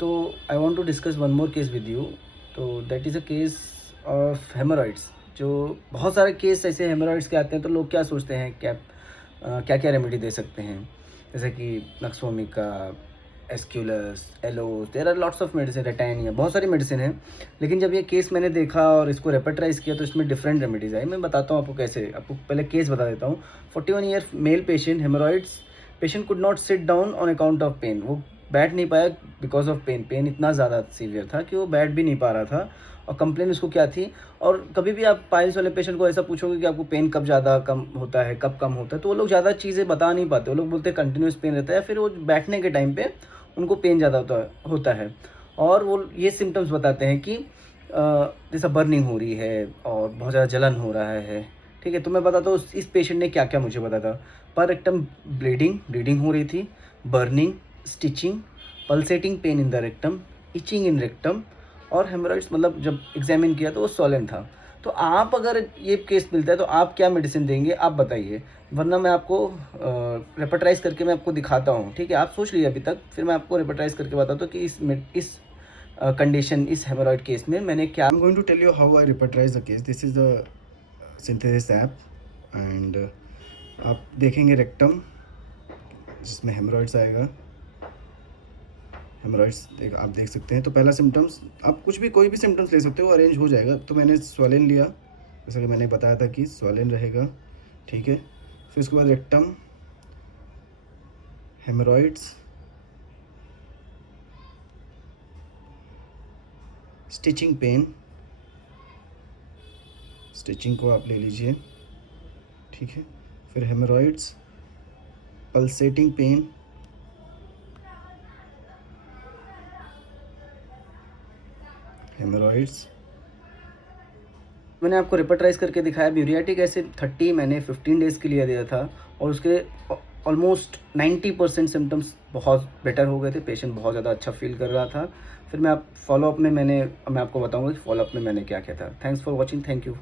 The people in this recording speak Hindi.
तो I want to discuss one more case with you. तो that is a case of haemorrhoids. जो बहुत सारे केस ऐसे हेमोरॉइड्स के आते हैं, तो लोग क्या सोचते हैं, क्या क्या रेमेडी दे सकते हैं, जैसे कि nux vomica, aesculus, aloes, there are lots of medicine, ratanhia, बहुत सारी मेडिसिन है। लेकिन जब ये केस मैंने देखा और इसको रेपर्टराइज किया तो इसमें डिफरेंट रेमेडीज आई। मैं बताता हूँ आपको कैसे। आपको पहले केस बता देता हूँ। 41 year male patient, hemorrhoids. Patient could not sit down on account of pain. वो बैठ नहीं पाया बिकॉज ऑफ पेन। पेन इतना ज़्यादा सीवियर था कि वो बैठ भी नहीं पा रहा था। और कंप्लेन उसको क्या थी, और कभी भी आप पाइल्स वाले पेशेंट को ऐसा पूछोगे कि आपको पेन कब ज़्यादा कम होता है, कब कम होता है, तो वो लोग ज़्यादा चीज़ें बता नहीं पाते। वो लोग बोलते हैं कंटिन्यूस पेन रहता है, फिर वो बैठने के टाइम पे उनको पेन ज़्यादा होता है। और वो ये सिम्टम्स बताते हैं कि जैसा बर्निंग हो रही है और बहुत ज़्यादा जलन हो रहा है। ठीक है, तो मैं बताता हूँ इस पेशेंट ने क्या क्या मुझे बताया था। पर रेक्टम ब्लीडिंग हो रही थी, burning, stitching, pulsating pain in the rectum, itching in rectum, और हेमोरॉइड्स। मतलब जब एग्जामिन किया तो वो स्वॉलन था। तो आप अगर ये केस मिलता है तो आप क्या मेडिसिन देंगे, आप बताइए, वरना मैं आपको रेपर्टाइज करके मैं आपको दिखाता हूँ। ठीक है, आप सोच लीजिए अभी तक, फिर मैं आपको रेपर्टाइज करके बताता हूँ कि इस कंडीशन, इस हेमोरॉइड केस में मैंने क्या। I'm going to tell you how I repertorize the case. This is the synthesis app and आप देखेंगे रेक्टम जिसमें हेमोरॉइड्स आएगा। हेमोरॉइड्स आप देख सकते हैं। तो पहला सिम्टम्स, आप कुछ भी कोई भी सिम्टम्स ले सकते हो, अरेंज हो जाएगा। तो मैंने स्वॉलन लिया, जैसा कि मैंने बताया था कि स्वॉलन रहेगा। ठीक है, फिर उसके बाद rectum, hemorrhoids, stitching pain, stitching को आप ले लीजिए। ठीक है, फिर हेमोरॉइड्स, पल्सेटिंग पेन, हेमोरॉइड्स। मैंने आपको रेपर्टाइज करके दिखाया। ब्यूरियाटिक एसिड 30 मैंने 15 डेज़ के लिए दिया था, और उसके ऑलमोस्ट 90% सिम्टम्स बहुत बेटर हो गए थे। पेशेंट बहुत ज़्यादा अच्छा फील कर रहा था। फिर मैं आपको बताऊंगा कि फॉलोअप में मैंने क्या किया था। Thanks for watching. Thank you.